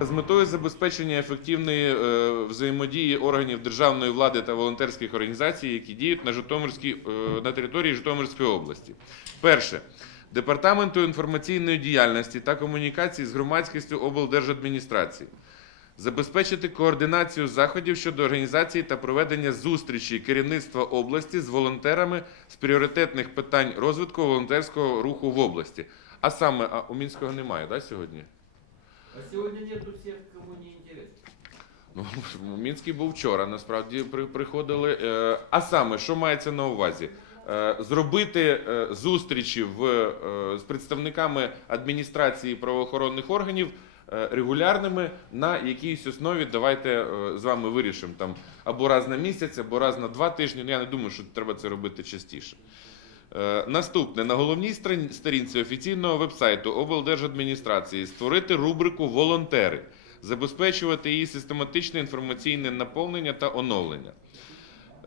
З метою забезпечення ефективної е, взаємодії органів державної влади та волонтерських організацій, які діють на Житомирській е, на території Житомирської області. Перше. Департаменту інформаційної діяльності та комунікації з громадськістю облдержадміністрації забезпечити координацію заходів щодо організації та проведення зустрічі керівництва області з волонтерами з пріоритетних питань розвитку волонтерського руху в області. А саме, а у Мінського немає, да, сьогодні? А сегодня нету всех, кому не интересно. Ну, Мінський був вчора, насправді при, приходили. Е, а саме, що мається на увазі? Е, зробити е, зустрічі в, е, з представниками адміністрації правоохоронних органів регулярними на якійсь основі. Давайте з вами вирішимо там або раз на місяць, або раз на два тижні. Ну, я не думаю, що треба це робити частіше. Е, Наступне. На головній сторінці офіційного вебсайту облдержадміністрації створити рубрику Волонтери, забезпечувати її систематичне інформаційне наповнення та оновлення.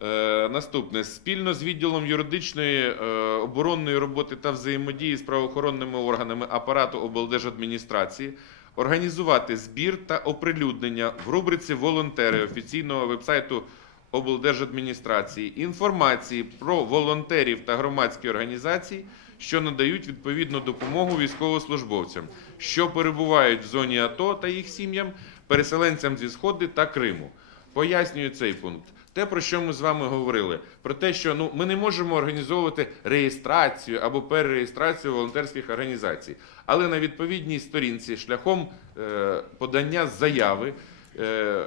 Е, Наступне. Спільно з відділом юридичної е, оборонної роботи та взаємодії з правоохоронними органами апарату облдержадміністрації організувати збір та оприлюднення в рубриці Волонтери офіційного вебсайту облдержадміністрації інформації про волонтерів та громадські організації, що надають відповідну допомогу військовослужбовцям, що перебувають в зоні АТО та їх сім'ям, переселенцям зі Сходу та Криму. Пояснюю цей пункт. Те, про що ми з вами говорили, про те, що ну ми не можемо організовувати реєстрацію або перереєстрацію волонтерських організацій, але на відповідній сторінці шляхом е, подання заяви е,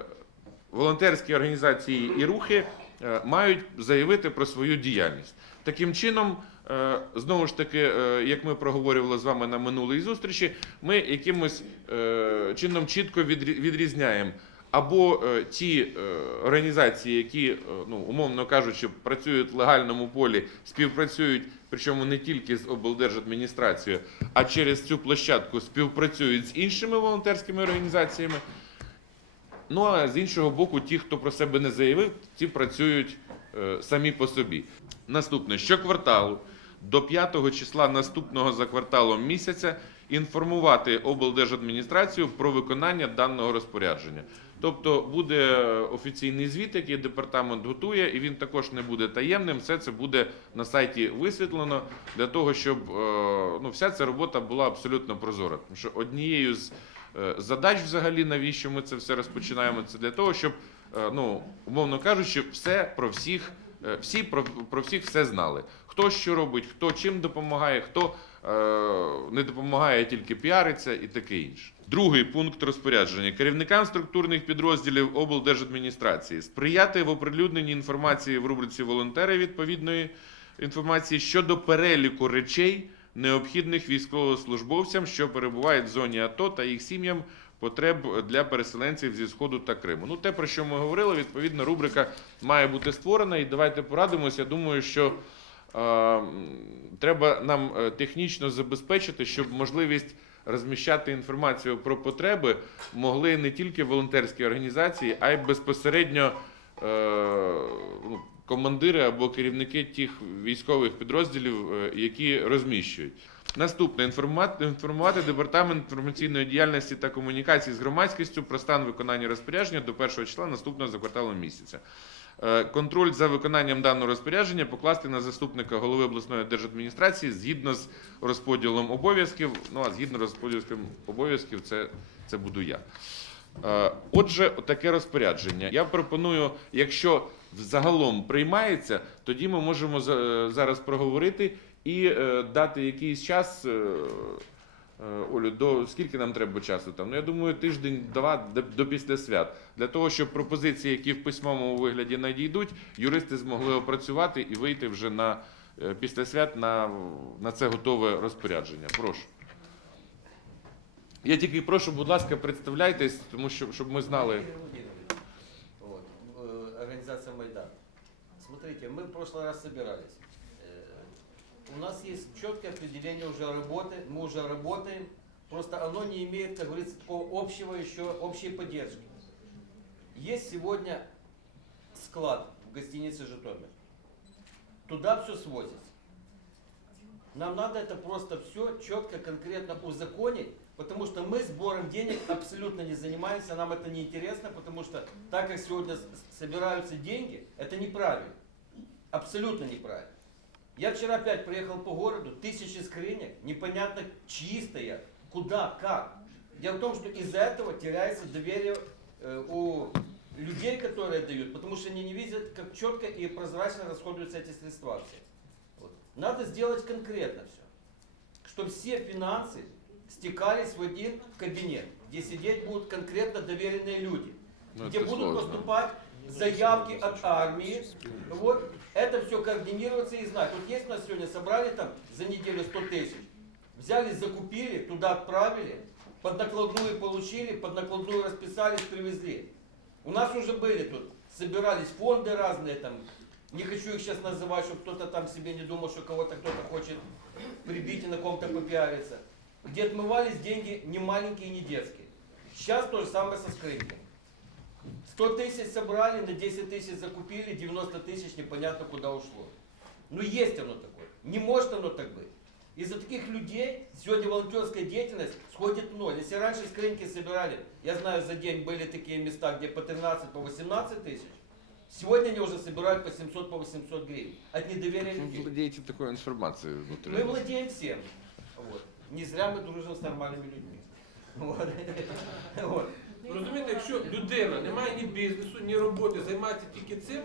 волонтерські організації і рухи е, мають заявити про свою діяльність. Таким чином, е, знову ж таки, е, як ми проговорювали з вами на минулій зустрічі, ми якимось чином чітко відрі- відрізняємо. Або ті організації, які, ну умовно кажучи, працюють в легальному полі, співпрацюють, причому не тільки з облдержадміністрацією, а через цю площадку співпрацюють з іншими волонтерськими організаціями. Ну а з іншого боку, ті, хто про себе не заявив, ті працюють е, самі по собі. Наступне щокварталу до 5 числа наступного за кварталом місяця інформувати облдержадміністрацію про виконання даного розпорядження. Тобто буде офіційний звіт, який департамент готує, і він також не буде таємним. Все це буде на сайті висвітлено для того, щоб е, ну, вся ця робота була абсолютно прозора. Тому що однією з е, задач, взагалі, навіщо ми це все розпочинаємо, це для того, щоб, е, ну, умовно кажучи, все про всіх, е, всі про, про всіх все знали. Хто що робить, хто чим допомагає, хто е, не допомагає, тільки піариться і таке інше. Другий пункт розпорядження керівникам структурних підрозділів облдержадміністрації сприяти в оприлюдненні інформації в рубриці волонтери відповідної інформації щодо переліку речей, необхідних військовослужбовцям, що перебувають в зоні АТО та їх сім'ям потреб для переселенців зі Сходу та Криму. Ну, те, про що ми говорили, відповідно, рубрика має бути створена, і давайте порадимося. Я думаю, що е, треба нам е, технічно забезпечити, щоб можливість розміщати інформацію про потреби могли не тільки волонтерські організації, а й безпосередньо е, ну, командири або керівники тих військових підрозділів, е, які розміщують. Наступне інформувати департамент інформаційної діяльності та комунікації з громадськістю про стан виконання розпорядження до першого числа наступного за кварталом місяця. Е, Контроль за виконанням даного розпорядження покласти на заступника голови обласної держадміністрації згідно з розподілом обов'язків. Ну а згідно з розподілом обов'язків, це, це буду я. Е, Отже, таке розпорядження. Я пропоную, якщо загалом приймається, тоді ми можемо зараз проговорити і е, дати якийсь час. е, е, Олю, до скільки нам треба часу там? Ну я думаю, тиждень-два до, після свят. Для того, щоб пропозиції, які в письмовому вигляді надійдуть, юристи змогли опрацювати і вийти вже на після свят на, на це готове розпорядження. Прошу. Я тільки прошу, будь ласка, представляйтесь, тому що щоб ми знали. Смотрите, мы в прошлый раз собирались. Э, У нас есть четкое определение уже работы, мы уже работаем, просто оно не имеет, как говорится, такого общего еще, общей поддержки. Есть сегодня склад в гостинице Житомир. Туда все свозится. Нам надо это просто все четко, конкретно узаконить, потому что мы сбором денег абсолютно не занимаемся, нам это не интересно, потому что так как сегодня собираются деньги, это неправильно. Абсолютно неправильно. Я вчера опять проехал по городу, тысячи скрынек, непонятно чьи стоят, куда, как. Дело в том, что из-за этого теряется доверие э, у людей, которые дают, потому что они не видят, как четко и прозрачно расходуются эти средства все. Вот. Надо сделать конкретно все, чтобы все финансы стекались в один кабинет, где сидеть будут конкретно доверенные люди, Ну, где будут сложно. поступать заявки от армии, вот, это все координироваться и знать. Вот есть у нас сегодня собрали там за неделю 100 тысяч, взяли, закупили, туда отправили, под накладную получили, под накладную расписались, привезли. У нас уже были тут, собирались фонды разные там, не хочу их сейчас называть, чтобы кто-то там себе не думал, что кого-то кто-то хочет прибить и на ком-то попиариться. Где отмывались деньги не маленькие, не детские. Сейчас то же самое со скрынкой. 100 тысяч собрали, на 10 тысяч закупили, 90 тысяч непонятно куда ушло. Ну есть оно такое. Не может оно так быть. Из-за таких людей сегодня волонтерская деятельность сходит в ноль. Если раньше скрынки собирали, я знаю, за день были такие места, где по 13, по 18 тысяч, сегодня они уже собирают по 700, по 800 гривен. От недоверия Вы людей. владеете такой информацией внутри. Мы владеем всем. Вот. Не зря мы дружим з нормальними людьми. Вот. Вот. Розумієте, якщо людина не має ні бізнесу, ні роботи, займається тільки цим,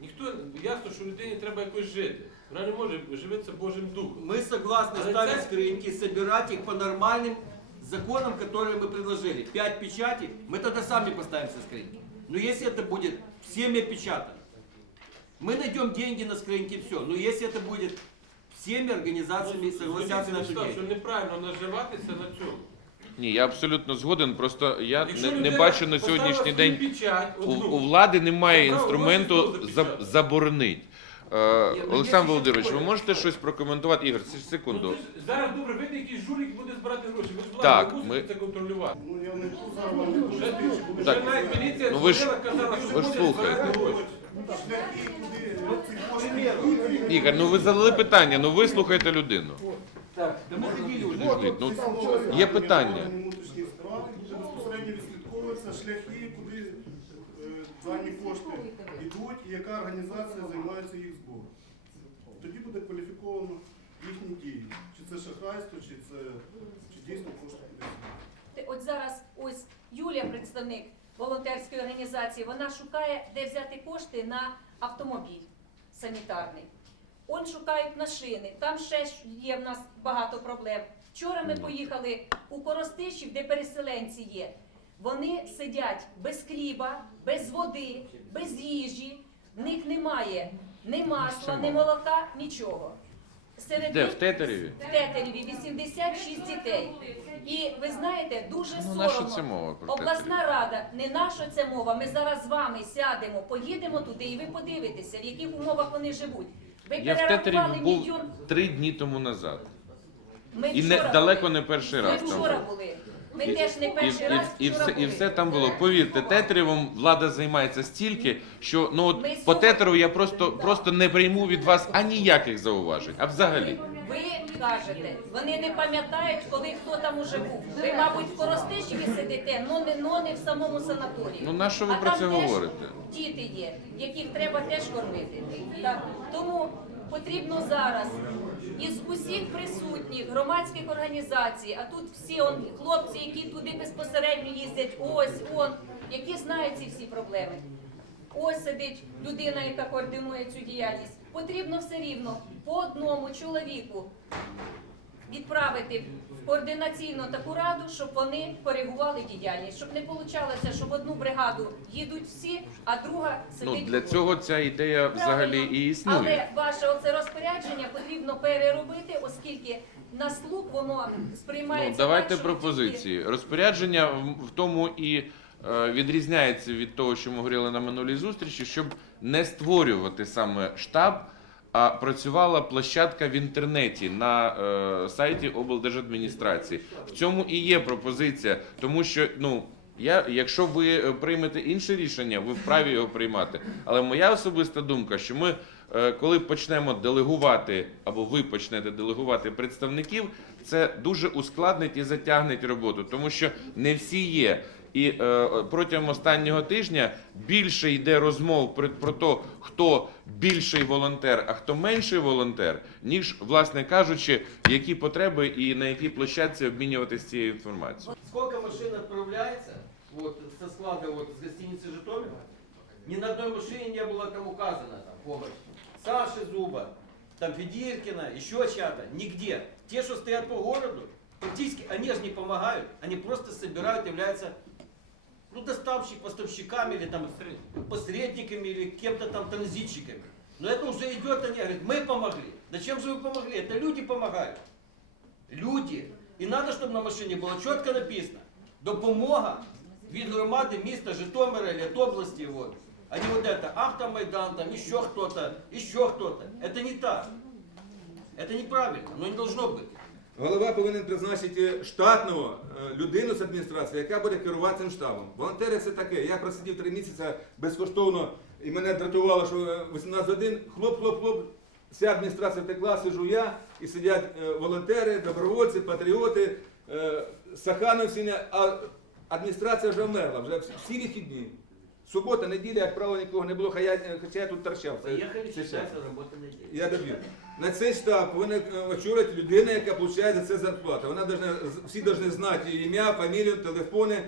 ніхто ясно, що людині треба якось жити. Вона не може живитися Божим духом. Мы согласны Але ставить це- скрыньки, собирать их по нормальным законам, которые мы предложили. Пять печатей, мы тогда сами поставим со скрыньки. Но если это будет всеми печатано, мы найдем деньги на скрыньки, все. Но если это будет всеми организациями согласятся на эту Вячеслав, що деятельность. неправильно наживатися на цьому. Ні, я абсолютно згоден. Просто я Якщо не, не людина бачу на поставила сьогоднішній свою день печать, у, одну, у влади немає Забрав, інструменту знову заб, заборонити. Е, ну, є Олександр Володимирович, ви історія. можете щось прокоментувати? Ігор, се- Ну, секунду. це ж зараз добре, вийде якийсь жулік буде збирати гроші. Ви ж владі Так, не ми- це контролювати. Ну я не тут зараз вам не Вже, дуже більше вже Так. навіть міліція Ну, ви ж- дзвонила, казала, що ви ж буде слухайте. збирати гроші. Шляхи, куди ну, ці кошти йдуть. Ігор, ну ви задали питання, ну вислухайте людину. Так. Да мы ходили уже. Підождіть, ну є питання. внутрішні справи, де безпосередньо відслідковуються шляхи, куди е, дані кошти йдуть і яка організація займається їх збором. Тоді буде кваліфіковано їхні дії. Чи це шахрайство, чи це чи дійсно кошти. Ти- От зараз ось Юлія, представник волонтерської організації, вона шукає, де взяти кошти на автомобіль санітарний. Он шукають на шини, там ще є в нас багато проблем. Вчора ми поїхали у Коростишів, де переселенці є. Вони сидять без хліба, без води, без їжі. В них немає ні масла, ні молока, нічого. Серед Де, них- в Тетереві? в Тетереві 86 дітей. І ви знаєте, дуже Ну, на що соромно. це мова про Обласна рада, не наша це мова. Ми зараз з вами сядемо, поїдемо туди, і ви подивитеся, в яких умовах вони живуть. Ви Я в перерахували був мільйон. три дні тому назад. Ми І не вчора далеко були. не перший Ми раз там. вчора був. були. Ми теж не І, перший і, раз і, вчора все, і були. все там було. Повірте, тетерівом влада займається стільки, що ну от Ми по слухаємо. тетеру я просто, просто не прийму від вас аніяких зауважень. А взагалі. Ви кажете, вони не пам'ятають, коли хто там уже був. Ви, мабуть, в Коростишеві сидите, но не, но не в самому санаторії. Ну, на що ви А про там це теж говорите? Діти є, яких треба теж кормити. Так. Тому потрібно зараз із усіх присутніх громадських організацій, а тут всі он, хлопці, які туди безпосередньо їздять, ось он, які знають ці всі проблеми. Ось сидить людина, яка координує цю діяльність. Потрібно все рівно по одному чоловіку відправити в координаційну таку раду, щоб вони коригували діяльність, щоб не вийшло, що в одну бригаду їдуть всі, а друга Ну сидить. для цього ця ідея взагалі і існує. Але ваше оце розпорядження потрібно переробити, оскільки на слух воно Ну, сприймається. давайте так, пропозиції. Розпорядження в- в тому і е, відрізняється від того, що ми говорили на минулій зустрічі, щоб не створювати саме штаб, а працювала площадка в інтернеті на е, сайті облдержадміністрації. В цьому і є пропозиція, тому що ну. Я, якщо ви приймете інше рішення, ви вправі його приймати. Але моя особиста думка, що ми е, коли почнемо делегувати, або ви почнете делегувати представників, це дуже ускладнить і затягнеть роботу, тому що не всі є. І е, протягом останнього тижня більше йде розмов про, про те, хто більший волонтер, а хто менший волонтер, ніж, власне кажучи, які потреби і на якій площадці обмінюватися цією інформацією. Сколько машин отправляется вот, со склада вот, с гостиницы Житомир? Ни на одной машине не было там указано там, помощь. Саши Зуба, там Федиркина, еще чья-то. Нигде. Те, что стоят по городу, практически они же не помогают. Они просто собирают, являются ну, доставщик, поставщиками или там посредниками или кем-то там транзитчиками. Но это уже идет, они говорят, мы помогли. Да чем же вы помогли? Это люди помогают. Люди. І треба, щоб на машині було чітко написано. Допомога від громади міста Житомира или от области. Вот. А не вот это, автомайдан, там еще кто-то, еще кто-то. Это не так. Это неправильно, но не должно быть. Голова повинен призначити штатного е, людину з адміністрації, яка буде керувати цим штабом. Волонтери це таке. Я просидів три місяці безкоштовно, і мене дратувало, що е, 18 годин, хлоп, хлоп, хлоп, вся адміністрація втекла, сижу я, і сидять е, волонтери, добровольці, патріоти, е, сахановці, а адміністрація вже вмерла, вже всі вихідні. Субота, неділя, як правило, нікого не було, хоча я, хоча я тут торчав. Це- Поехали це работа на. Я доб'ю. На цей штаб повинна е, очолити людина, яка отримує за це зарплату. Вона должна, з- всі повинні знати її ім'я, фамілію, телефони.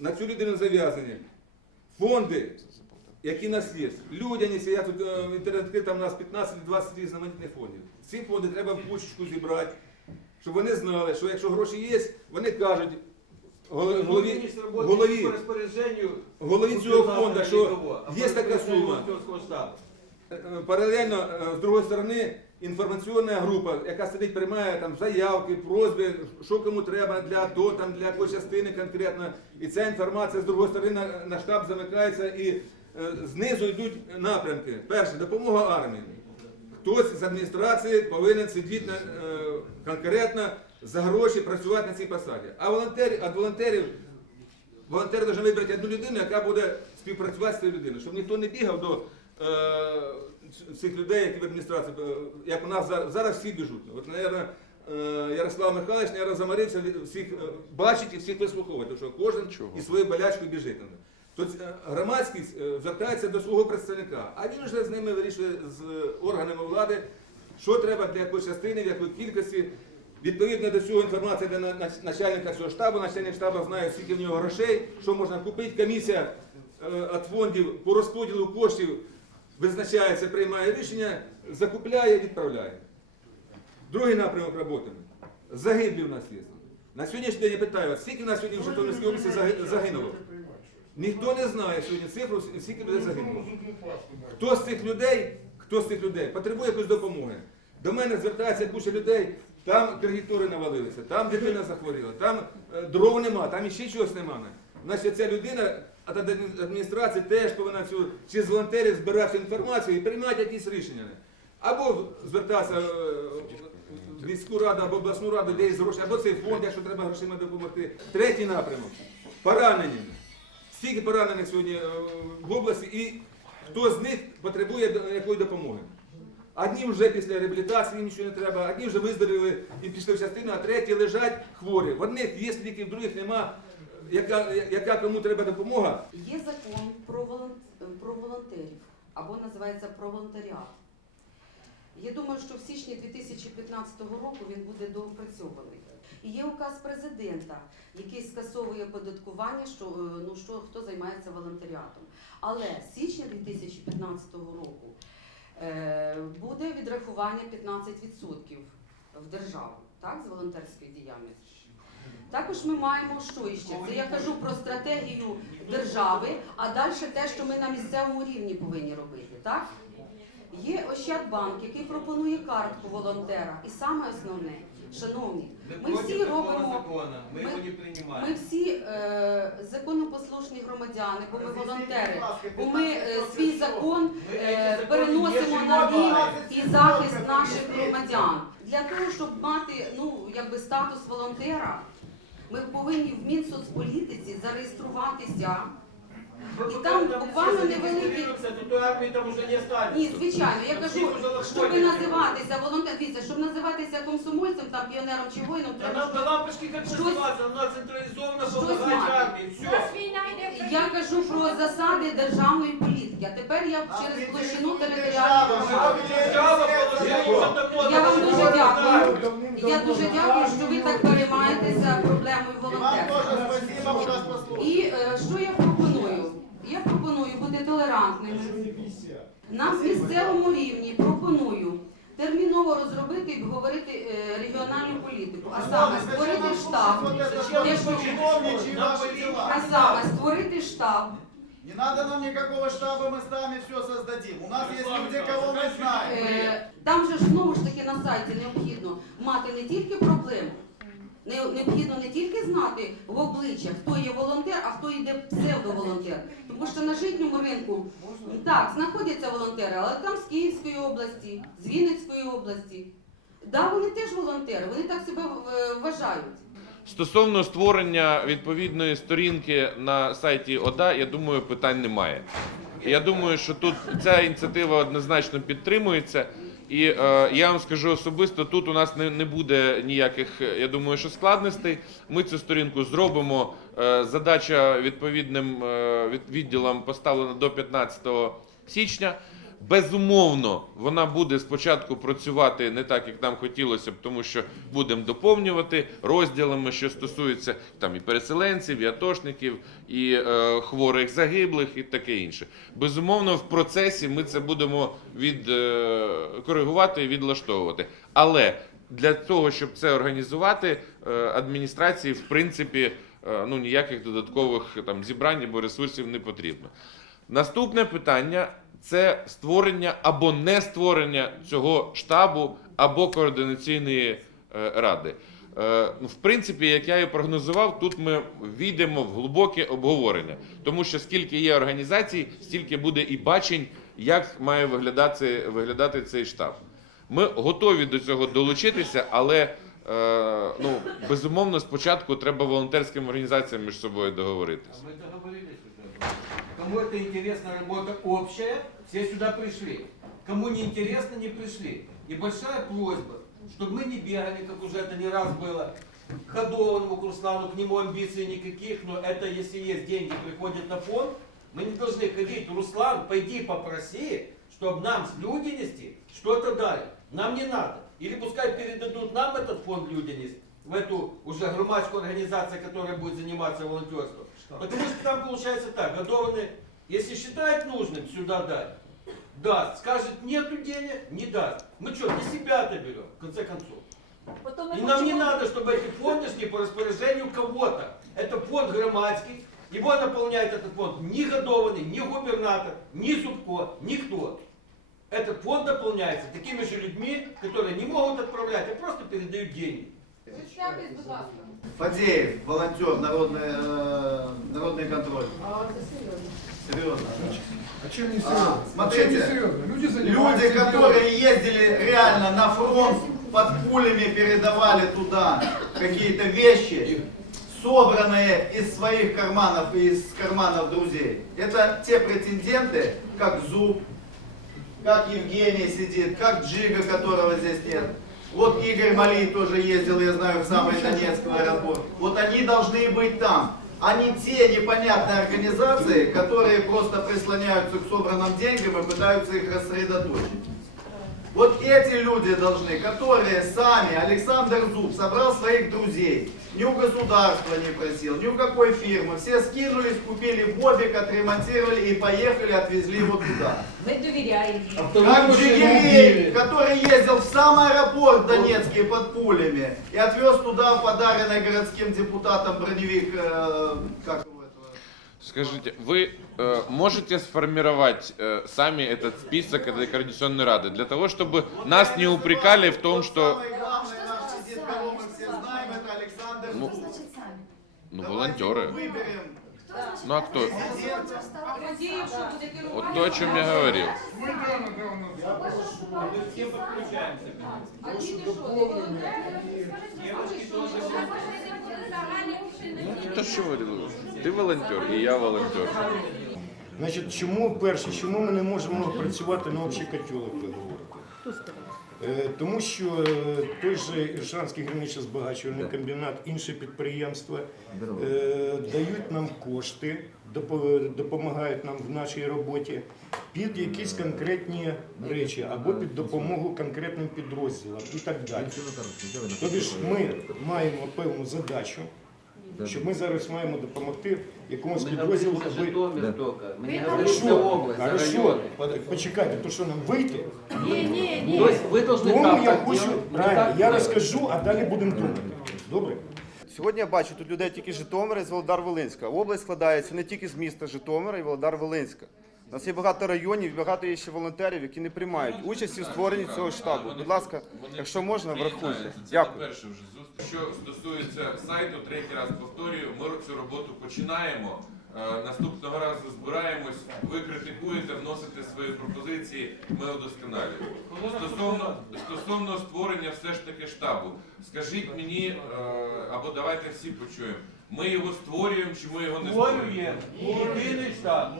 На цю людину зав'язані. Фонди, які в нас є. Людяність, я тут е, в інтернеті там у нас 15-20 різноманітних фондів. Ці фонди треба в кучечку зібрати, щоб вони знали, що якщо гроші є, вони кажуть голові, голові, голові цього фонду, що є така сума. Штабу. Е, Паралельно, е, з другої сторони, інформаційна група, яка сидить, приймає там заявки, просьби, що кому треба для АТО, там для якоїсь частини конкретно. І ця інформація з другої сторони на, на штаб замикається і е, знизу йдуть напрямки. Перше, допомога армії. Хтось з адміністрації повинен сидіти на, е, конкретно за гроші працювати на цій посаді. А волонтерів, від волонтерів волонтери повинні вибрати одну людину, яка буде співпрацювати з цією людиною, щоб ніхто не бігав до е, цих людей, які в адміністрації, е, як у нас зараз, зараз всі біжуть. От, наверное, Ярослав Михайлович, наверное, замарився всіх е, бачить і всіх вислуховувати, тому що кожен Чого? і свою болячку біжить. Тобто е, громадськість звертається до свого представника, а він вже з ними вирішує з органами влади, що треба для якої частини, в якої кількості. Відповідно до цього інформація для на- на- начальника цього штабу, начальник штабу знає, скільки в нього грошей, що можна купити. Комісія е, від фондів по розподілу коштів визначається, приймає рішення, закупляє, відправляє. Другий напрямок роботи. Загиблі в нас є. На сьогоднішній день я питаю вас, скільки в нас сьогодні в Житомирській області загинуло? Ніхто не знає сьогодні цифру, скільки людей загинуло. Хто з цих людей, хто з цих людей потребує якоїсь допомоги? До мене звертається куча людей, там кредитори навалилися, там дитина захворіла, там е, дров нема, там іще чогось нема. Значить, ця людина від адмі- адміністрації теж повинна цю чи з волонтерів збирати інформацію і приймати якісь рішення. Або звертатися е, в міську раду або обласну раду, де є гроші, або цей фонд, якщо треба грошима допомогти. Третій напрямок поранені. Скільки поранених сьогодні е, в області і хто з них потребує якої допомоги? Одні вже після реабілітації їм нічого не треба, одні вже виздоровіли і пішли в частину, а треті лежать хворі. В одних є ліки, в других нема. Яка, яка кому треба допомога? Є закон про, про волонтерів, або називається про волонтеріат. Я думаю, що в січні 2015 року він буде доопрацьований. І є указ президента, який скасовує податкування, що, е, ну, що, хто займається волонтеріатом. Але з січня 2015 року буде відрахування 15% в державу так, з волонтерської діяльності. Також ми маємо що іще? Це я кажу про стратегію держави, а далі те, що ми на місцевому рівні повинні робити. Так? Є Ощадбанк, який пропонує картку волонтера. І саме основне, шановні, ми всі робимо. ми, Ми всі е, законопослушні громадяни, бо ми волонтери, бо ми е, свій закон переносимо на рівень і захист наших громадян. Для того, щоб мати ну, якби статус волонтера, ми повинні в Мінсоцполітиці зареєструватися І там буквально все невеликий. зарегистрируются, то той армии там уже не останется. Ні, звичайно, я кажу, щоб називатися волонтером, дивіться, щоб називатися комсомольцем, там піонером чи воїном, треба. нам, да нам почти как Щось- называться, она централизованно щось помогать мати. армии, все. Нас війна йде Я кажу про засади державної політики. А тепер я через площину територіальну громаду. Я вам дуже дякую. Я дуже дякую, що ви так переймаєтеся проблемою волонтерства. І е, що я пропоную? Я пропоную бути толерантними. На місцевому рівні пропоную терміново розробити і обговорити е, регіональну політику, а саме створити штаб, а саме створити штаб. Не надо нам никакого штаба, мы сами все создадим. У нас есть люди, кого мы знаем. Е, Там же ж знову ж таки на сайті необхідно мати не тільки проблему, необхідно не тільки знати в обличчя, хто є волонтер, а хто йде псевдоволонтер. Тому що на житньому ринку так, знаходяться волонтери, але там з Київської області, з Вінницької області. Да, вони теж волонтери, вони так себе вважають. Стосовно створення відповідної сторінки на сайті ОДА, я думаю, питань немає. Я думаю, що тут ця ініціатива однозначно підтримується. І е, я вам скажу особисто, тут у нас не, не буде ніяких, е, я думаю, що складностей. Ми цю сторінку зробимо. Е, задача відповідним е, від- відділам поставлена до 15 січня. Безумовно, вона буде спочатку працювати не так, як нам хотілося б, тому що будемо доповнювати розділами, що стосуються там і переселенців, і атошників, і е, хворих загиблих, і таке інше. Безумовно, в процесі ми це будемо від, е, коригувати і відлаштовувати. Але для того, щоб це організувати, е, адміністрації, в принципі, е, ну ніяких додаткових там зібрань або ресурсів не потрібно. Наступне питання це створення або не створення цього штабу або координаційної е, ради. Е, ну, В принципі, як я і прогнозував, тут ми війдемо в глибоке обговорення, тому що скільки є організацій, стільки буде і бачень, як має виглядати, виглядати цей штаб. Ми готові до цього долучитися, але е, ну, безумовно спочатку треба волонтерським організаціям між собою договоритися. Мы договорились уже. Кому это интересна работа общая, все сюда пришли. Кому не интересно, не пришли. И большая просьба, чтобы мы не бегали, как уже это не раз было, к Ходованному, к Руслану, к нему амбиций никаких, но это если есть деньги, приходят на фонд, мы не должны ходить, Руслан, пойди попроси, чтобы нам с Людяности что-то дали. Нам не надо. Или пускай передадут нам этот фонд Людяность, в эту уже громадскую организацию, которая будет заниматься волонтерством. Потому что там получается так, годованный, если считает нужным сюда дать, даст. Скажет, нету денег, не даст. Мы что, для себя-то берем, в конце концов. Потім ми И нам не надо, чтобы эти фонды шли по распоряжению кого-то. Это фонд громадский. Его наполняет этот фонд ни годованный, ни губернатор, ни Зубко, никто. Этот фонд наполняется такими же людьми, которые не могут отправлять, а просто передают деньги. Представтесь, будь ласка. Фадеев, волонтер, народный, э, народный контроль. Серьезно. А чем не А, серьезно? смотрите, А не серьезно? Люди Люди, которые ездили реально на фронт, под пулями передавали туда какие-то вещи, собранные из своих карманов и из карманов друзей. Это те претенденты, как Зуб, как Евгений сидит, как Джига, которого здесь нет. Вот Игорь Малий тоже ездил, я знаю, в самый Донецк в аэропорт. Вот они должны быть там. А не те непонятные организации, которые просто прислоняются к собранным деньгам и пытаются их рассредоточить. Вот эти люди должны, которые сами, Александр Зуб, собрал своих друзей, ни у государства не просил, ни у какой фирмы, все скинулись, купили бобик, отремонтировали и поехали, отвезли его туда. Ми довіряємо їм. Как Джигирей, который ездил в сам аэропорт Донецкий под пулями и отвез туда подаренный городским депутатам броневик, э, как его этого? Скажите, вы э, можете сформировать э, сами этот список этой координационной рады для того, чтобы нас не упрекали в том, что Самый главный наш сидит, кого мы все знаем, это Александр Ну, Зуб. ну, Давайте волонтеры. его выберем. Ну а кто? Президент. Фадіїв, що буде керувати? Вот то, о чем я говорил. Майдана, да, у нас. Мы все подключаемся. А діти що, не волонтери? Девочки тоже Ну, то что говорил? Ты волонтер, и я волонтер. Значить, чому перше, чому ми не можемо працювати на общий котел, як ви говорите? Е, Тому що е, той же Іршанський гірничо-збагачувальний комбінат, інші підприємства е, дають нам кошти, допо- допомагають нам в нашій роботі під якісь конкретні речі або під допомогу конкретним підрозділам і так далі. Тобто ж ми маємо певну задачу, що ми зараз маємо допомогти якомусь Мы підрозділу. говорим за аби- Житомир только. Мы не Вы говорим за Хорошо, область, за хорошо. районы. Под- Почекайте, то що нам вийти? Ні, ні, ні. То есть вы должны Тому так, я так хочу делать, не правильно, так я делать. розкажу, а далі будемо думати. Добре? Сьогодні я бачу тут людей тільки з Житомира і з Володар Волинська. Область складається не тільки з міста Житомира і Володар Волинська. У нас є багато районів, багато є ще волонтерів, які не приймають участі в створенні цього штабу. Будь ласка, якщо можна, врахуйте. Дякую. перше вже зустріч. Що стосується сайту, третій раз повторюю, ми цю роботу починаємо. Е, Наступного разу збираємось, ви критикуєте, вносите свої пропозиції, ми удосконалюємо. Стосовно, стосовно створення все ж таки штабу, скажіть мені, е, або давайте всі почуємо, ми його створюємо чи ми його не створюємо? Єдиний штат.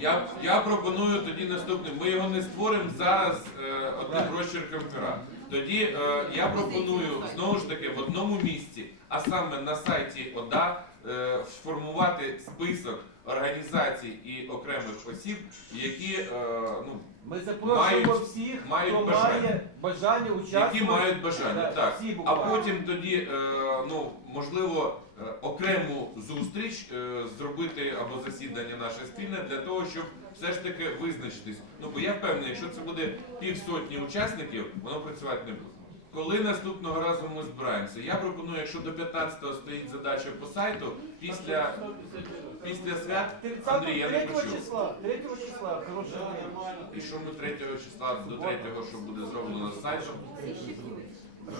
Я, я пропоную тоді наступне. Ми його не створимо зараз е, одним розчерком пера. Тоді е, я пропоную знову ж таки в одному місці, а саме на сайті ОДА, е, сформувати список організацій і окремих осіб, які, е, ну, Ми запрошуємо Мають- всіх, мають хто бажання. має бажання участвувати. які мають бажання. Да, Так. всі А буквально. потім тоді, е, ну можливо, е, окрему зустріч е, зробити або засідання наше спільне для того, щоб все ж таки визначитись. Ну бо я впевнений, якщо це буде півсотні учасників, воно працювати не буде. Коли наступного разу ми збираємося? Я пропоную, якщо до 15-го стоїть задача по сайту, після, після свят Андрій, я не 3 почув. числа, 3 числа, хороше время. І що ми 3 числа до 3-го, що буде зроблено з сайтом?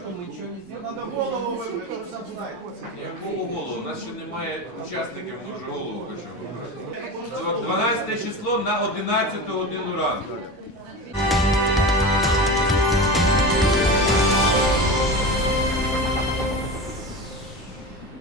Що ми нічого не зробили? Надо голову вибрати. Якого голову? У нас ще немає учасників, ми вже голову хочемо. вибрати. 12 число на 11 годину ранку.